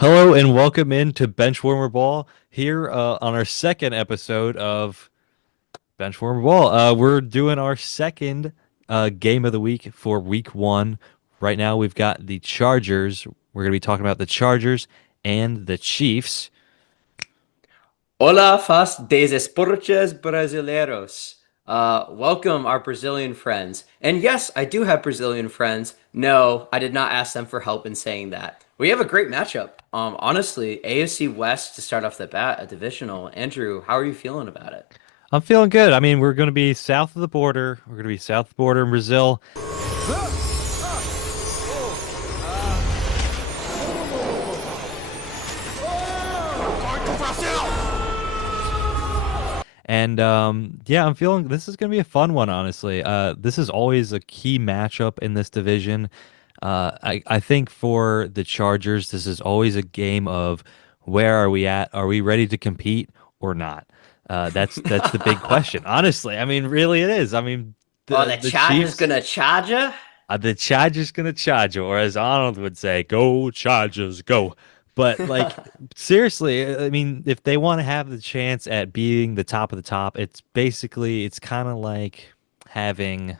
Hello and welcome into Benchwarmer Ball here on our second episode of Benchwarmer Ball. We're doing our second game of the week for week one. Right now we've got the Chargers. We're going to be talking about the Chargers and the Chiefs. Hola, faz des esportes brasileiros. Welcome, our Brazilian friends. And yes, I do have Brazilian friends. No, I did not ask them for help in saying that. We have a great matchup. Honestly, AFC West to start off the bat, a divisional. Andrew, how are you feeling about it? I'm feeling good. I mean, we're going to be south of the border. We're going to be south of the border in Brazil. And yeah, I'm feeling this is going to be a fun one, honestly. This is always a key matchup in this division. I think for the Chargers, this is always a game of where are we at? Are we ready to compete or not? That's the big question. Honestly, I mean, really, it is. I mean, Oh, the the the Chargers Chiefs, gonna charge ya? the Chargers gonna charge you, or as Arnold would say, "Go Chargers, go!" But like seriously, I mean, if they want to have the chance at being the top of the top, it's kind of like having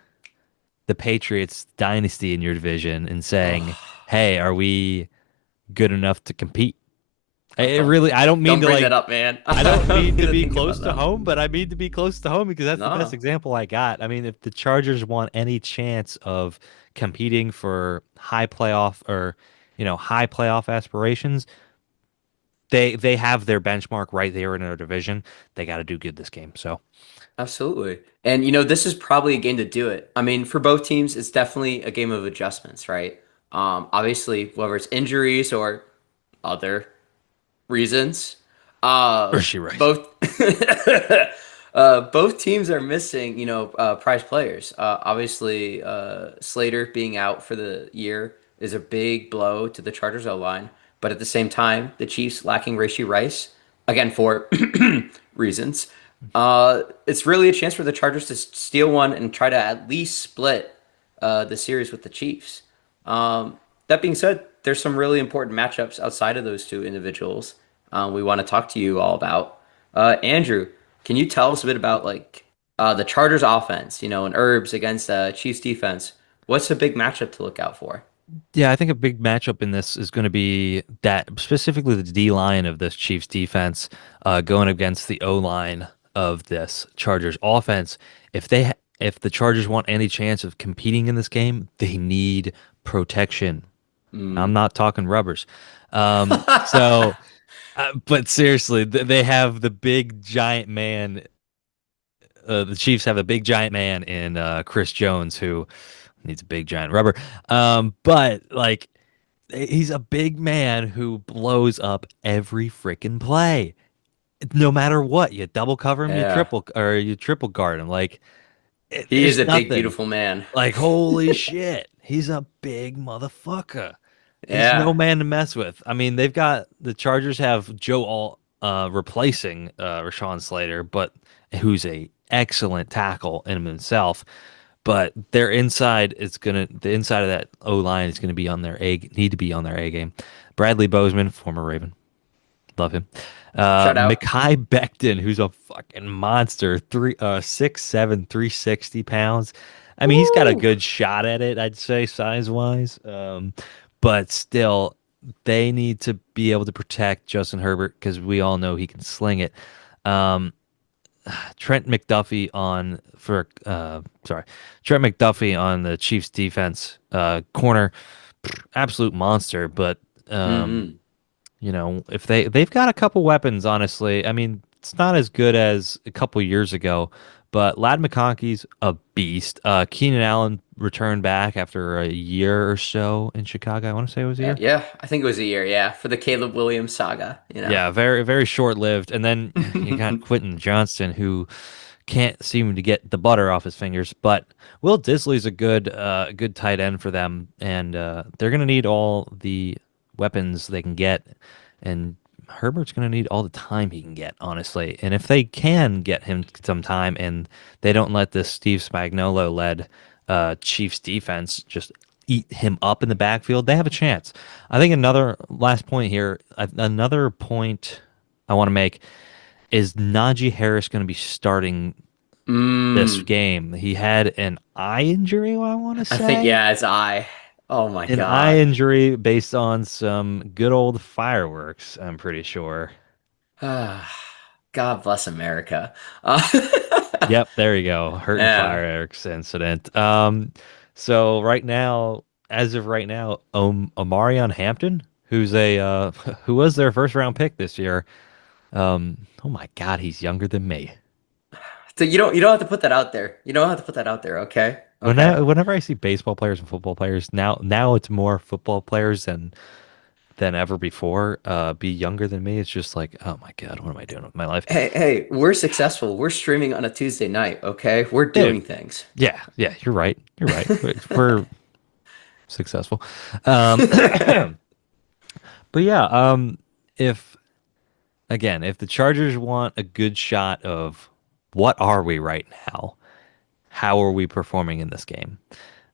the Patriots dynasty in your division and saying, Oh, "Hey, are we good enough to compete?" It don't really, I don't mean don't to bring that like, up, man. I don't I'm mean to gonna be think close about to that. home, but I mean to be close to home because that's the best No. example I got. I mean, if the Chargers want any chance of competing for high playoff or, high playoff aspirations, they have their benchmark right there in their division. They got to do good this game. So, Absolutely. And this is probably a game to do it. I mean, for both teams, it's definitely a game of adjustments, right? Obviously, whether it's injuries or other reasons, or she right. both both teams are missing, prize players. Obviously, Slater being out for the year is a big blow to the Chargers O line, but at the same time, the Chiefs lacking Rashee Rice again for reasons. It's really a chance for the Chargers to steal one and try to at least split the series with the Chiefs. That being said, there's some really important matchups outside of those two individuals we want to talk to you all about. Andrew, can you tell us a bit about the Chargers offense, and Herbs against Chiefs defense? What's a big matchup to look out for? Yeah, I think a big matchup in this is going to be that specifically the D line of this Chiefs defense going against the O line of this Chargers offense. If the Chargers want any chance of competing in this game, they need protection. I'm Mm. not talking rubbers. But seriously, they have the big giant man. The Chiefs have a big giant man in Chris Jones who needs a big giant rubber. But like he's a big man who blows up every freaking play. No matter what, you double cover him, Yeah, you triple guard him. Like he is there's a big, nothing. beautiful man. Like holy shit, he's a big motherfucker. He's Yeah, no man to mess with. I mean, they've got the Chargers have Joe Alt replacing Rashawn Slater, but who's a excellent tackle in himself. But the inside of that O line is gonna be on their need to be on their A game. Bradley Bozeman, former Raven, love him. shout out. Mekhi Becton, who's a fucking monster, 6'7", 360 pounds. I mean, he's got a Woo! good shot at it, I'd say, size wise. But still, they need to be able to protect Justin Herbert because we all know he can sling it. Um, Trent McDuffie Trent McDuffie on the Chiefs defense corner, absolute monster. But um, Mm-mm. if they've got a couple weapons, honestly. I mean, it's not as good as a couple years ago, but Lad McConkey's a beast. Keenan Allen returned back after a year or so in Chicago. I want to say it was a Yeah, year. yeah, I think it was a year, yeah, for the Caleb Williams saga. Yeah, very, very short-lived. And then you got Quentin Johnston, who can't seem to get the butter off his fingers. But Will Disley's a good tight end for them, and they're gonna need all the weapons they can get, and Herbert's gonna need all the time he can get, honestly. And if they can get him some time, and they don't let this Steve Spagnuolo led Chiefs defense just eat him up in the backfield, they have a chance. I think another last point here, another point I want to make is Najee Harris going to be starting this Mm, game? He had an eye injury, I want to I think, say. yeah, it's I. Oh my An eye God. injury based on some good old fireworks, I'm pretty sure. God bless America. Uh, Yep, there you go. Hurt and yeah. fireworks incident. So right now, as of right now, Omarion Hampton, who's a who was their first round pick this year. Oh my God, he's younger than me. So you don't have to put that out there. You don't have to put that out there, okay? Okay. Whenever I see baseball players and football players, now it's more football players than ever before, be younger than me. It's just like, oh my God, what am I doing with my life? Hey, we're successful. We're streaming on a Tuesday night, okay? We're Dude, doing things. yeah, yeah, you're right. You're right. We're successful. Um, but yeah, if if the Chargers want a good shot of what are we right now? How are we performing in this game?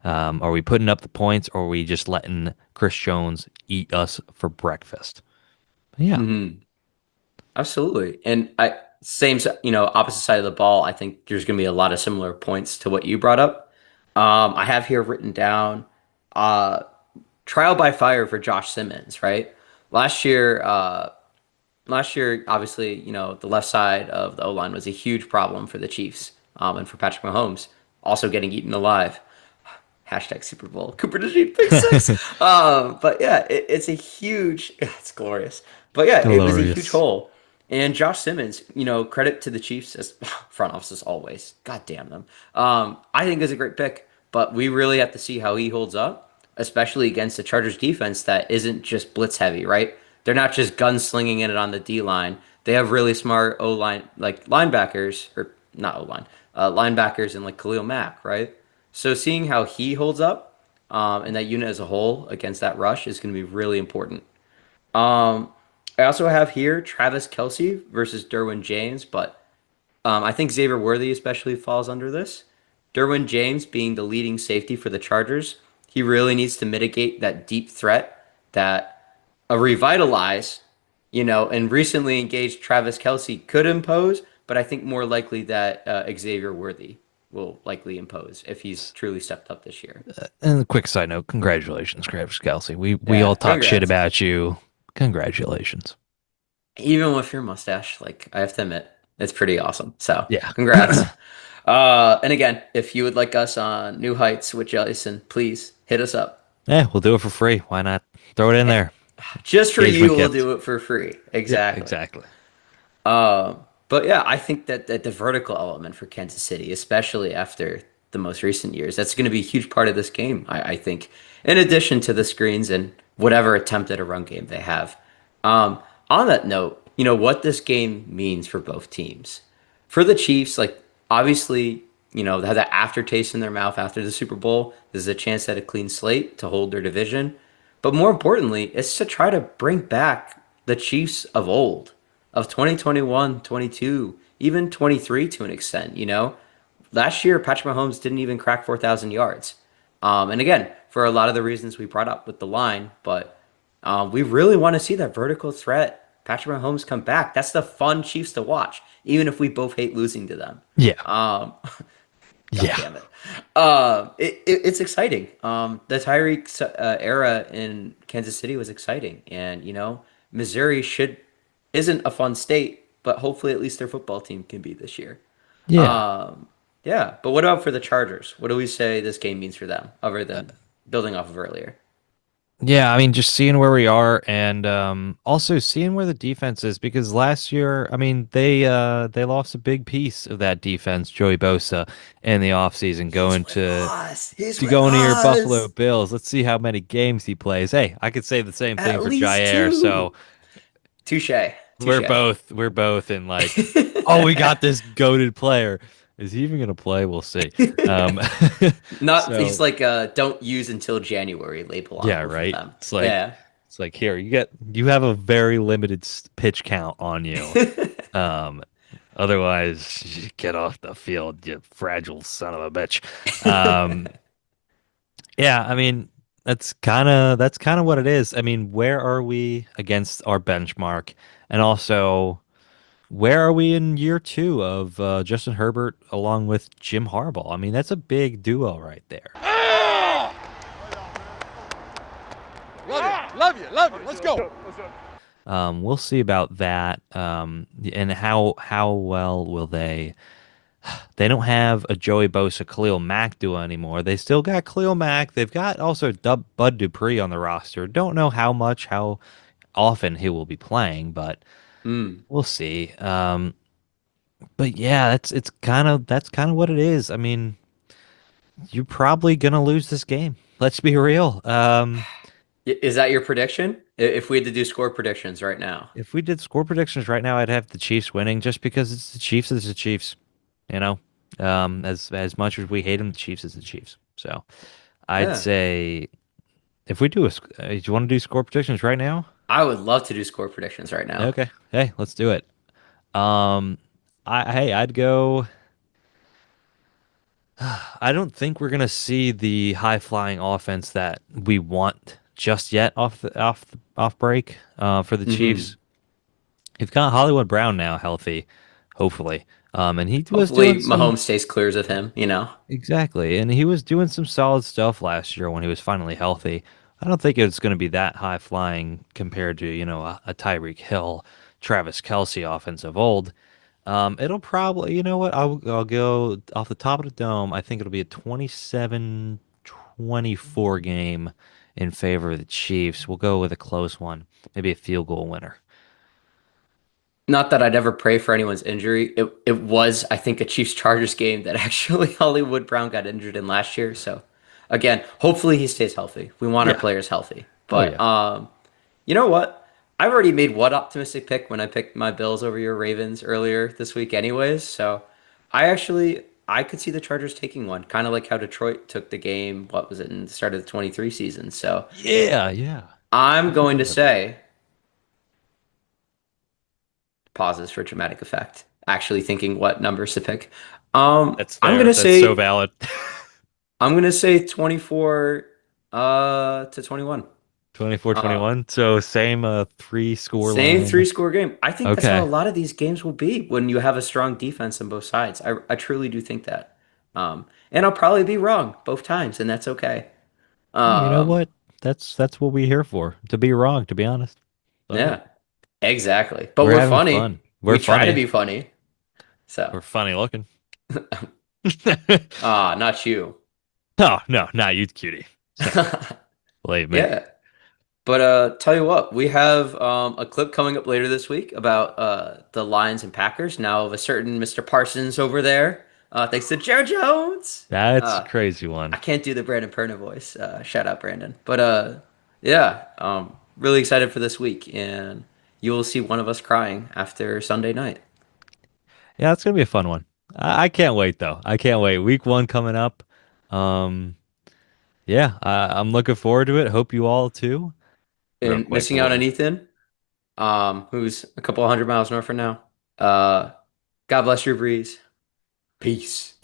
Are we putting up the points, or are we just letting Chris Jones eat us for breakfast? Yeah, hmm Absolutely. And opposite side of the ball, I think there's going to be a lot of similar points to what you brought up. I have here written down uh, trial by fire for Josh Simmons, right? Last year, uh, last year, obviously, the left side of the O-line was a huge problem for the Chiefs, and for Patrick Mahomes, also getting eaten alive. Hashtag Super Bowl. Cooper DeJean pick six. But yeah, it's a huge. It's glorious. But yeah, it was a huge glorious. hole. And Josh Simmons, credit to the Chiefs as front offices always. God damn them. I think is a great pick, but we really have to see how he holds up, especially against the Chargers defense that isn't just blitz heavy, right? They're not just gunslinging it on the D line. They have really smart O line, like linebackers, or not O line, linebackers and like Khalil Mack, right? So seeing how he holds up, and that unit as a whole against that rush is going to be really important. Um, I also have here Travis Kelce versus Derwin James, but I think Xavier Worthy especially falls under this. Derwin James being the leading safety for the Chargers, he really needs to mitigate that deep threat that a revitalized, and recently engaged Travis Kelce could impose, but I think more likely that Xavier Worthy will likely impose if he's truly stepped up this year. And a quick side note, congratulations, Travis Kelsey. We Yeah, all talk shit congrats. about you. Congratulations. Even with your mustache, like I have to admit, it's pretty awesome. So, Yeah. congrats. And again, if you would like us on New Heights with Jason, please hit us up. Yeah, we'll do it for free. Why not? Throw it in Eh, there. Just for you, Engagement we'll gift. do it for free. Yep, Exactly. exactly. But yeah, I think that the vertical element for Kansas City, especially after the most recent years, that's going to be a huge part of this game, I think, in addition to the screens and whatever attempt at a run game they have. Um, on that note, what this game means for both teams. For the Chiefs, like obviously, they have that aftertaste in their mouth after the Super Bowl. There's a chance at a clean slate to hold their division. But more importantly, it's to try to bring back the Chiefs of old of 2021, 22, even 23 to an extent. Last year, Patrick Mahomes didn't even crack 4,000 yards. And again, for a lot of the reasons we brought up with the line, but we really want to see that vertical threat. Patrick Mahomes come back. That's the fun Chiefs to watch, even if we both hate losing to them. Yeah. Um, God Yeah. damn it. It's exciting. The Tyreek era in Kansas City was exciting, and Missouri should isn't a fun state, but hopefully at least their football team can be this year. Yeah. Um, yeah, but what about for the Chargers? What do we say this game means for them, other than building off of earlier? Yeah, I mean, just seeing where we are and also seeing where the defense is because last year, I mean, they lost a big piece of that defense, Joey Bosa, in the offseason He's going with us. He's to with going to your Buffalo us. Bills. Let's see how many games he plays. Hey, I could say the same thing At for least Jair, so two. Touche. we're Touche. both in like, oh, we got this goated player. Is he even gonna play? We'll see. Um, Not he's so like don't use until January label on yeah, both of right. them. It's Yeah. like here you have a very limited pitch count on you. Um, otherwise, you get off the field, you fragile son of a bitch. Um, yeah, I mean. that's kind of what it is. I mean, where are we against our benchmark? And also, where are we in year two of Justin Herbert along with Jim Harbaugh? I mean, that's a big duo right there. Ah! Love you, love you, love you. Let's go. We'll see about that. And how well will they? They don't have a Joey Bosa Khalil Mack duo anymore. They still got Khalil Mack. They've got also Bud Dupree on the roster. Don't know how often he will be playing, but Mm. we'll see. But yeah, that's kind of what it is. I mean, you're probably gonna lose this game. Let's be real. Is that your prediction? If we had to do score predictions right now. If we did score predictions right now, I'd have the Chiefs winning just because it's the Chiefs. It's the Chiefs. You know, as much as we hate them, the Chiefs is the Chiefs. So I'd Yeah, say if we do you want to do score predictions right now? I would love to do score predictions right now. Okay. Hey, let's do it. Um, I'd go. I don't think we're gonna see the high flying offense that we want just yet off break for the Hmm. Chiefs. We've got Hollywood Brown now healthy, hopefully. And he was doing Hopefully, some Mahomes stays clears of him, you know? exactly, and he was doing some solid stuff last year when he was finally healthy. I don't think it's going to be that high flying compared to, a Tyreek Hill, Travis Kelsey offense of old. It'll probably, you know what? I'll go off the top of the dome. I think it'll be a 27-24 game in favor of the Chiefs. We'll go with a close one, maybe a field goal winner. Not that I'd ever pray for anyone's injury. It was, I think, a Chiefs Chargers game that actually Hollywood Brown got injured in last year. So again, hopefully he stays healthy. We want our Yeah. players healthy. Oh But yeah. you know what? I've already made one optimistic pick when I picked my Bills over your Ravens earlier this week anyways. So I could see the Chargers taking one, kind of like how Detroit took the game, what was it, in the start of the 23 season. So Yeah, yeah. I'm I going forgot to about that. say pauses for dramatic effect, actually thinking what numbers to pick. That's I'm fair. gonna That's so say valid. 24 to 21. Uh 24-21. So same three score Same three line. score game. I think that's how a Okay. lot of these games will be when you have a strong defense on both sides. I truly do think that. And I'll probably be wrong both times, and that's okay. Hey, you know Um, what? That's what we're here for. To be wrong, to be honest. Fuck it. yeah, exactly. But We're we're having funny. fun. We're We try to funny. be funny. So, We're funny looking. not you. Oh, no, not you, cutie. So, believe me. Yeah. But tell you what, we have a clip coming up later this week about the Lions and Packers, now of a certain Mr. Parsons over there. Thanks to Joe Jones. That's a Uh, crazy I one. can't do the Brandon Perna voice. Shout out Brandon. But yeah, really excited for this week, and you will see one of us crying after Sunday night. Yeah, it's gonna be a fun one. I can't wait though. I can't wait. Week one coming up. Um, yeah, I'm looking forward to it. Hope you all too. Real And quick, missing out on Ethan, who's a couple hundred miles north from now. Uh, God bless your breeze. Peace.